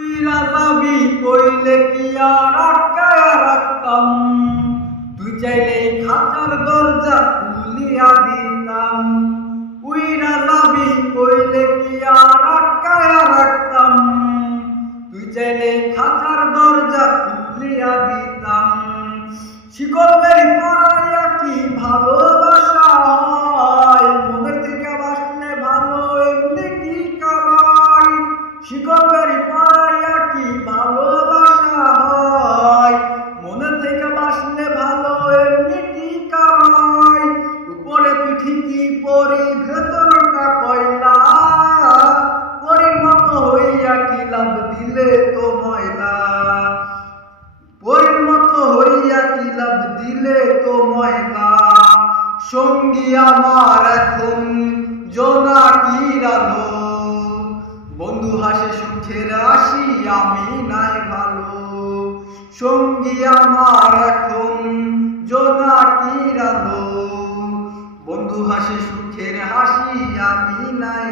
তুইরা যাবি কইলে কি আর আটকায়া রাখতাম, তুই চাইলে খাঁচার দরজা খুলিয়া দিতাম। উইরা যাবি কইলে কি আর আটকায়া রাখতাম, তুই চাইলে খাঁচার দরজা খুলিয়া দিতাম। শিকল বেরি পরাইয়া কি ভালোবাসা হয়, মনের থেকে বাসলে ভালো এমনি কি কামাই। শিকল বেরি পরাইয়া কি ভালোবাসা হয়, মনের থেকে বাসলে ভালো এমনি কি কামাই। উপরে তুই ঠিকই পরি ভেতরটা কয়লা, পরির মতো হইয়া কি লাভ দিলে তো ময়লা। পরির মতো হইয়া কি লাভ দিলে তো ময়লা। সঙ্গী আমার এখন জোনাকির আলো, বন্ধু হাসে সুখের হাসি আমি নাই ভালো। সঙ্গী আমার এখন জোনাকির আলো, বন্ধু হাসে সুখের হাসি আমি নাই